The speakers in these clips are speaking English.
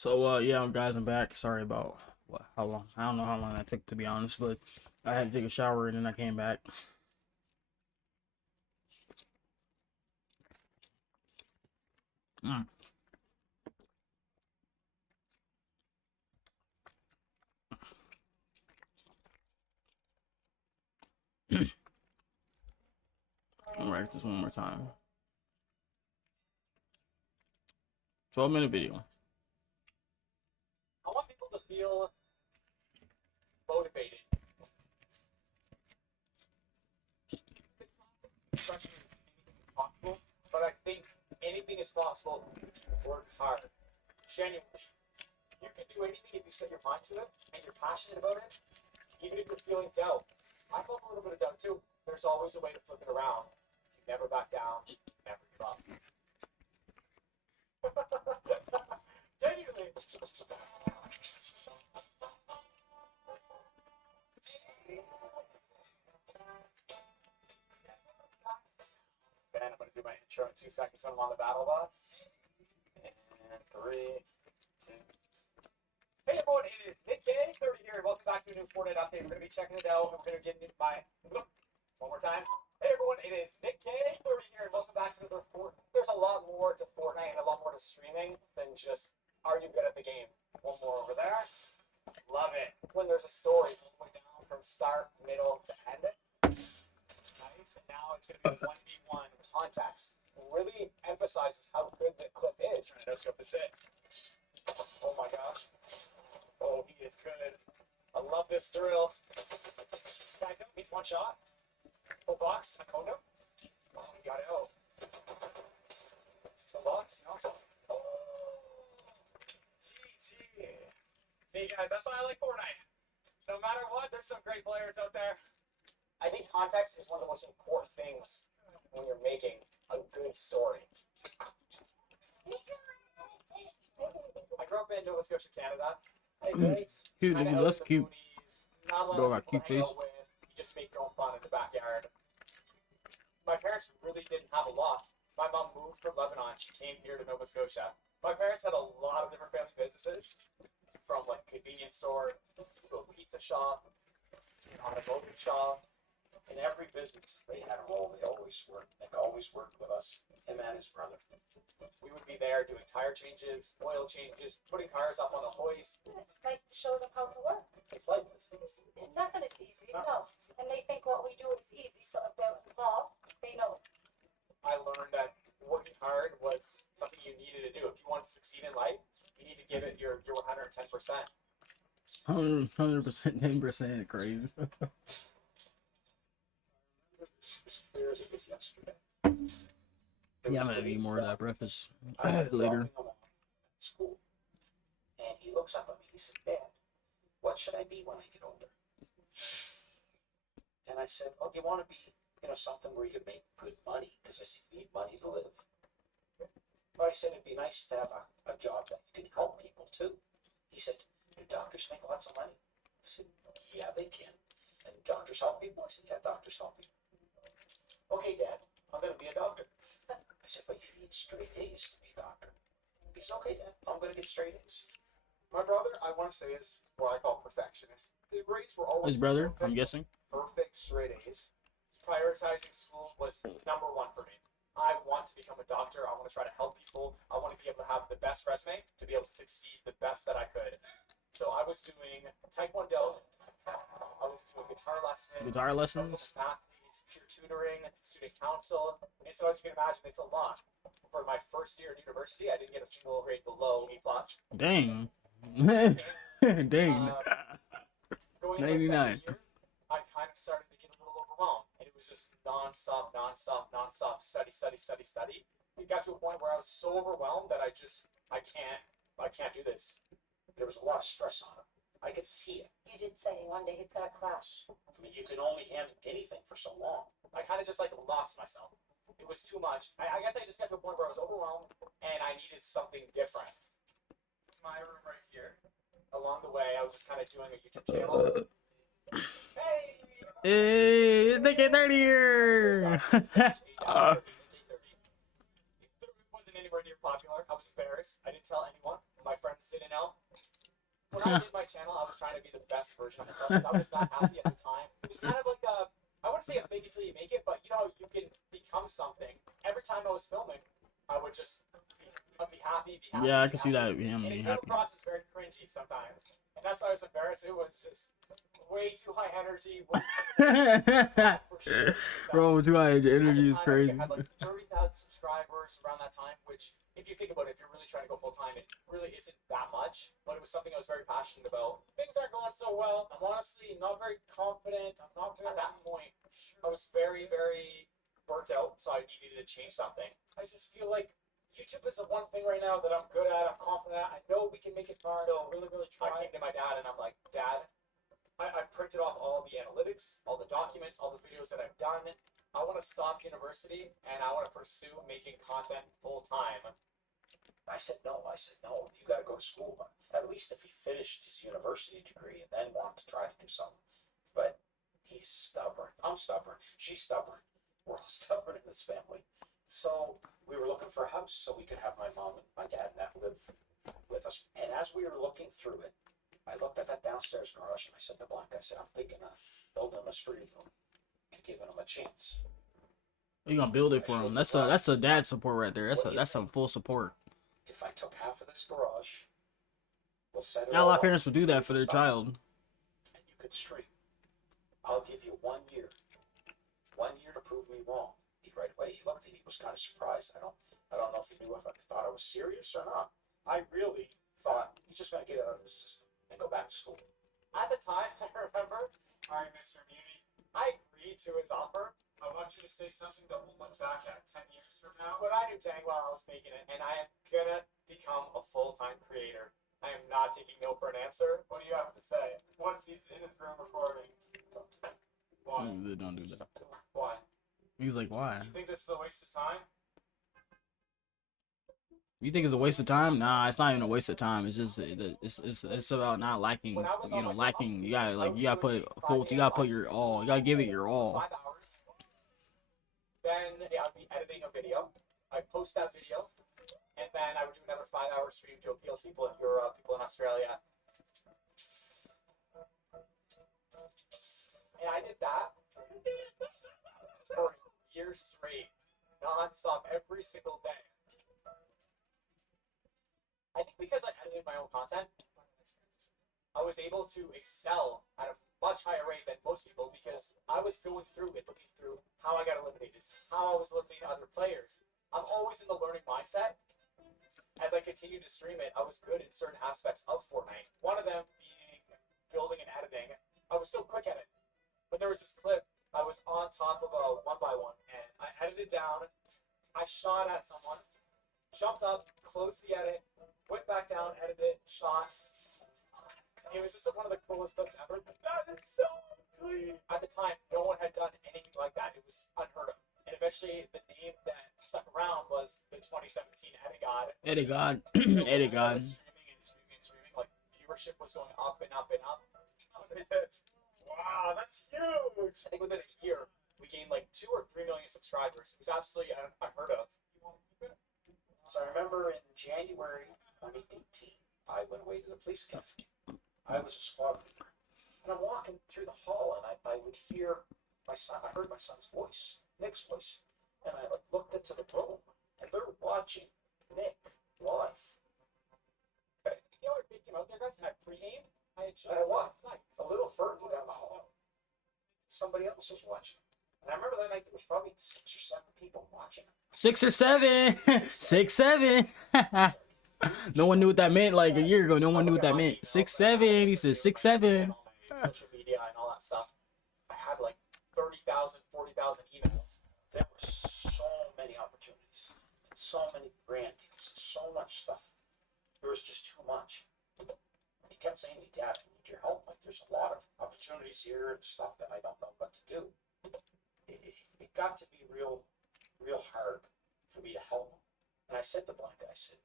So yeah, guys, I'm back. Sorry about how long. I don't know how long that took, to be honest, but I had to take a shower and then I came back. Mm. All right, this one more time. 12-minute video. I want people to feel motivated. Expression is anything is possible, but I think anything is possible if you work hard. Genuinely. You can do anything if you set your mind to it and you're passionate about it, even if you're feeling doubt. I felt a little bit of doubt too. There's always a way to flip it around. You never back down, never give up. Genuinely. And I'm going to do my intro in 2 seconds when I'm on the battle bus. And 3, 2. Hey everyone, it is Nick K30 here, and welcome back to a new Fortnite update. We're going to be checking it out, and we're going to get into my... One more time. Hey everyone, it is Nick K30 here, and welcome back to another Fortnite. There's a lot more to Fortnite and a lot more to streaming than just, are you good at the game? One more over there. Love it. When there's a story all the way down from start, middle, to end. Nice, and now it's going to be 1v1 context. Really emphasizes how good the clip is. Trying to scope this in. Oh my gosh. Oh, he is good. I love this drill. Guy needs one shot. Full box. I cone him. Oh, he got it out. Full box. No. Oh. GG. See, guys, that's why I like Fortnite. No matter what, there's some great players out there. I think context is one of the most important things when you're making a good story. I grew up in Nova Scotia, Canada. Hey, Grace. Cute, Kinda nigga, out that's in the cute. boonies, not a lot Bro, of got people cute to hang face. out with. You just make your own fun in the backyard. My parents really didn't have a lot. My mom moved from Lebanon. She came here to Nova Scotia. My parents had a lot of different family businesses, from like convenience store to a pizza shop, to an automotive shop. In every business, they had a role. They always worked. Nick always worked with us, him and his brother. We would be there doing tire changes, oil changes, putting cars up on the hoist. It's nice to show them how to work. It's life is easy. Nothing is easy, no. And they think what we do is easy, so if they're involved, they know. I learned that working hard was something you needed to do. If you want to succeed in life, you need to give it your 110%. 100%, 10%, crazy. As clear as it was yesterday. Yeah, I'm gonna need more of that breakfast Dropping later. him off at school, and he looks up at me. He said, "Dad, what should I be when I get older?" And I said, "Oh, do you want to be, something where you could make good money? Because I said you need money to live." But I said it'd be nice to have a job that you can help people too. He said, "Do doctors make lots of money?" I said, "Yeah, they can." "And doctors help people?" I said, "Yeah, doctors help people." "Okay, Dad, I'm going to be a doctor." I said, "But you need straight A's to be a doctor." He said, "Okay, Dad, I'm going to get straight A's." My brother, I want to say, is what I call perfectionist. His grades were always His brother, perfect, I'm guessing. perfect straight A's. Prioritizing school was number one for me. I want to become a doctor. I want to try to help people. I want to be able to have the best resume to be able to succeed the best that I could. So I was doing Taekwondo. I was doing guitar lessons. Guitar I was lessons. doing athletes, peer tutoring, student council. And so as you can imagine, it's a lot. For my first year at university, I didn't get a single grade below A+. Dang. Dang. Going into my 99. second year, I kind of started to get a little overwhelmed. And it was just nonstop study. It got to a point where I was so overwhelmed that I can't do this. There was a lot of stress on him. I could see it. You did say one day he's gonna crash. I mean, you can only handle anything for so long. I kind of just like lost myself. It was too much. I guess I just got to a point where I was overwhelmed and I needed something different. My room right here. Along the way, I was just kind of doing a YouTube channel. Hey! Hey, it's Nick 30 here. It wasn't anywhere nowhere near popular. I was embarrassed. I didn't tell anyone. My friends didn't know. When I did my channel, I was trying to be the best version of myself. I was not happy at the time. It was kind of like I wouldn't say a fake until you make it, but you know, you can become something. Every time I was filming, I would just I'd be happy, be happy. Yeah, I be can see happy. that him And being it came happy. across as very cringy sometimes. And that's why I was embarrassed. It was just way too high energy. For sure. Bro, too high At the energy is time, I think crazy. I had like 30,000 subscribers around that time, which, if you think about it, if you're really trying to go full time, it really isn't that much. But it was something I was very passionate about. Things aren't going so well. I'm honestly not very confident. I'm not at that point. I was very, very burnt out, so I needed to change something. I just feel like YouTube is the one thing right now that I'm good at. I'm confident at. I know we can make it far. So really, really try. I came to my dad and I'm like, Dad, I printed off all the analytics, all the documents, all the videos that I've done. I want to stop university and I want to pursue making content full time. I said no. You got to go to school. At least if he finished his university degree and then wanted to try to do something. But he's stubborn. I'm stubborn. She's stubborn. We're all stubborn in this family. So we were looking for a house so we could have my mom and my dad and that live with us. And as we were looking through it, I looked at that downstairs garage and I said to Blanca, I said, I'm thinking of building a street room and giving him a chance. You gonna build it for him? That's a dad support right there. That's some full support. If I took half of this garage, we'll set it Not a all lot of up, parents would do that for their child. and you could stream. I'll give you 1 year. 1 year to prove me wrong. Right away, he looked and he was kind of surprised. I don't know if he knew if I thought I was serious or not. I really thought he's just gonna get it out of his system and go back to school. At the time, I remember, all right, Mr. Beauty, I agreed to his offer. I want you to say something that will look back at 10 years from now. But I knew dang well I was making it, and I am gonna become a full-time creator. I am not taking no for an answer. What do you have to say? Once he's in his room recording. Why? Don't do that. Why? He's like, why? You think this is a waste of time? You think it's a waste of time? Nah, it's not even a waste of time. It's just it's about not liking, you know, lacking. You gotta put full. You gotta put your all. You gotta give it your all. 5 hours. Then I'd be editing a video. I'd post that video, and then I would do another 5-hour stream to appeal to people in Europe, people in Australia. And I did that for a year straight, non-stop, every single day. I think because I edited my own content, I was able to excel at a much higher rate than most people because I was going through it, looking through how I got eliminated, how I was eliminating other players. I'm always in the learning mindset. As I continued to stream it, I was good in certain aspects of Fortnite. One of them being building and editing. I was so quick at it. But there was this clip, I was on top of a 1x1, and I edited down, I shot at someone, jumped up, closed the edit, went back down, edited, shot. It was just one of the coolest clips ever. That is so clean. At the time, no one had done anything like that. It was unheard of. And eventually, the name that stuck around was the 2017 Edit God. Edit God. Edit God. I was streaming. Like, viewership was going up and up and up. Wow, that's huge. I think within a year, we gained like 2 or 3 million subscribers. It was absolutely unheard of. So I remember in January 2018, I went away to the police academy. I was a squad leader. And I'm walking through the hall and I would hear my son, I heard my son's voice, Nick's voice. And I looked into the room and they're watching Nick live. Okay. You know what came out there, guys? And I pre-aimed. I had And I walked a little further down the hall. Somebody else was watching. And I remember that night there was probably 6 or 7 people watching. 6 or 7. 6, 7. No one knew what that meant like a year ago. No one knew what that meant. 6, 7. He said 6, 7. Social media and all that stuff. I had like 30,000, 40,000 emails. There were so many opportunities, and so many brand deals, and so much stuff. There was just too much. And he kept saying to me, Dad, I need your help. Like, there's a lot of opportunities here and stuff that I don't know what to do. It got to be real hard for me to help him. And I said to Blanca, I said,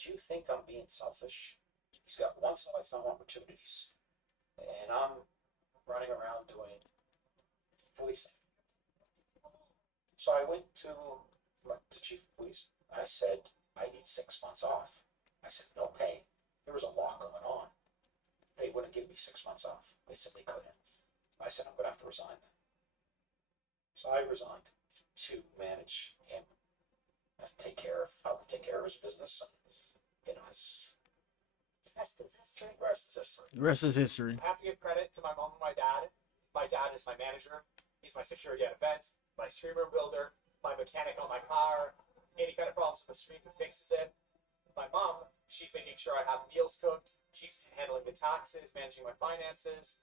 do you think I'm being selfish? He's got once in a lifetime opportunities, and I'm running around doing policing. So I went to the chief of police. I said, I need 6 months off. I said, no pay. There was a lot going on. They wouldn't give me 6 months off. They said they couldn't. I said, I'm going to have to resign then. So I resigned to manage him and help take care of his business. And, his Rest is history. rest is history. The rest is history. I have to give credit to my mom and my dad. My dad is my manager. He's my security at events, my stream room builder, my mechanic on my car. Any kind of problems with the stream, he fixes it. My mom, she's making sure I have meals cooked. She's handling the taxes, managing my finances.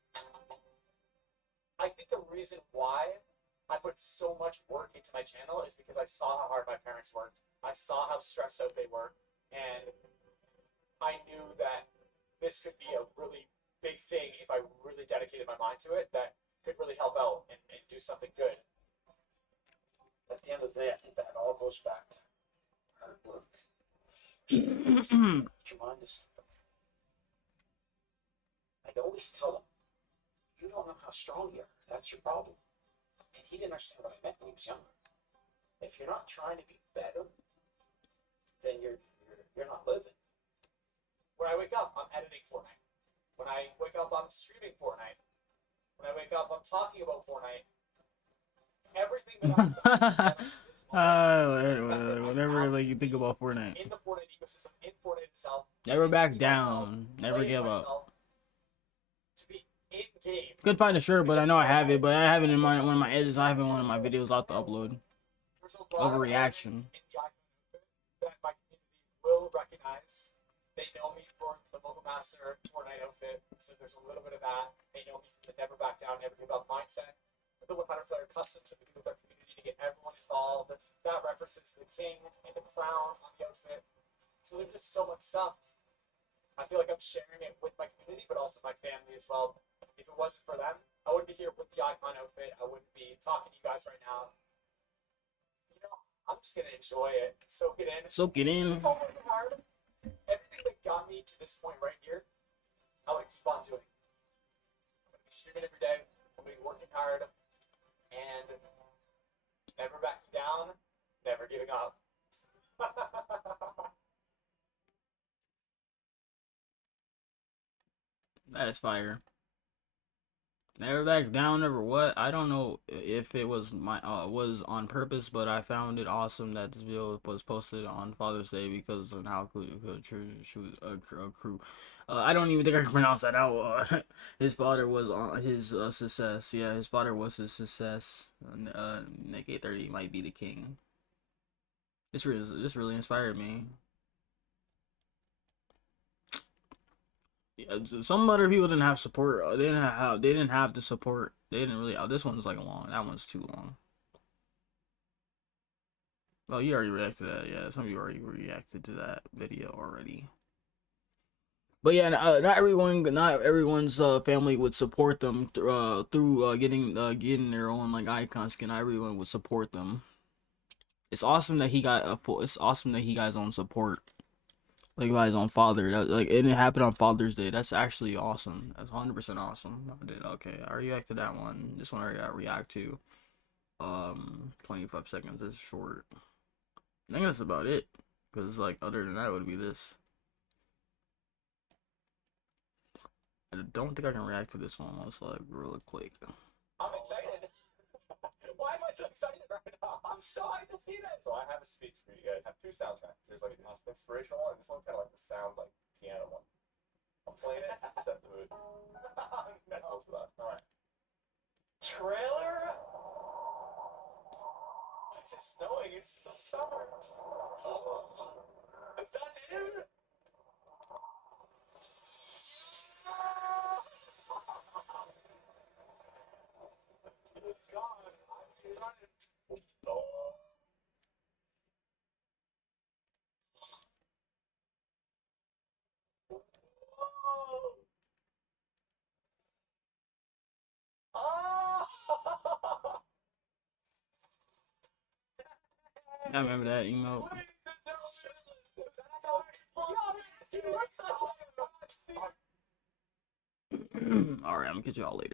I think the reason why I put so much work into my channel is because I saw how hard my parents worked. I saw how stressed out they were. And I knew that this could be a really big thing if I really dedicated my mind to it, that could really help out and do something good. At the end of the day, I think that all goes back to hard work. Put your mind to something. I'd always tell him, you don't know how strong you are. That's your problem. And he didn't understand what I meant when he was younger. If you're not trying to be better, then you're not living. When I wake up, I'm editing Fortnite. When I wake up, I'm streaming Fortnite. When I wake up, I'm talking about Fortnite. Everything that Whenever like you think about Fortnite, in the Fortnite ecosystem, in Fortnite itself, never back see down, myself, never play as give up. myself, to be in game. Couldn't find a shirt, but I know I have it. But I have it in one of my edits. I have it in one of my videos I'll have to upload. There's a lot of Overreaction. elements in the icon outfit that my community will recognize. They know me for the Mobile Master Fortnite outfit, so there's a little bit of that. They know me from the never back down, never give up mindset. The 100 player customs that we do with our community to get everyone involved. That references the king and the crown on the outfit. So there's just so much stuff. I feel like I'm sharing it with my community, but also my family as well. If it wasn't for them, I wouldn't be here with the icon outfit. I wouldn't be talking to you guys right now. You know, I'm just gonna enjoy it, soak it in. Soak it in. Keep on working hard. Everything that got me to this point right here, I want to keep on doing. I'm gonna be streaming every day. I'm gonna be working hard. And never backing down, never giving up. That's fire. Never back down, never what? I don't know if it was was on purpose, but I found it awesome that this video was posted on Father's Day because of how could accrue. I don't even think I can pronounce that out. His father was on his success. Yeah, his father was his success. Nick 830 might be the king. This really inspired me. Yeah, some other people didn't have support. They didn't have the support. They didn't really. Oh, this one's like long. That one's too long. Well, you already reacted to that. Yeah, some of you already reacted to that video already. But yeah, not everyone's family would support them through getting their own like icon skin. Not everyone would support them. It's awesome that he got It's awesome that he got his own support. Like by his own father. Like it didn't happen on Father's Day. That's actually awesome. That's 100% awesome. I did okay. I reacted to that one. This one I got react to. 25 seconds is short. I think that's about it. Because like other than that would be this. I don't think I can react to this one. Let's like real quick. I'm excited. Why am I so excited right now? I'm so hyped to see that. So I have a speech for you guys. I have two soundtracks. There's like an inspirational one, and this one kind of like the sound like piano one. I'm playing it. Set the mood. That's close to that. All right. Trailer. It's just snowing. It's the summer. Oh, is that him? It's gone. I'm running. Oh. Whoa. Oh. I remember that emote. Alright, I'm gonna catch y'all later.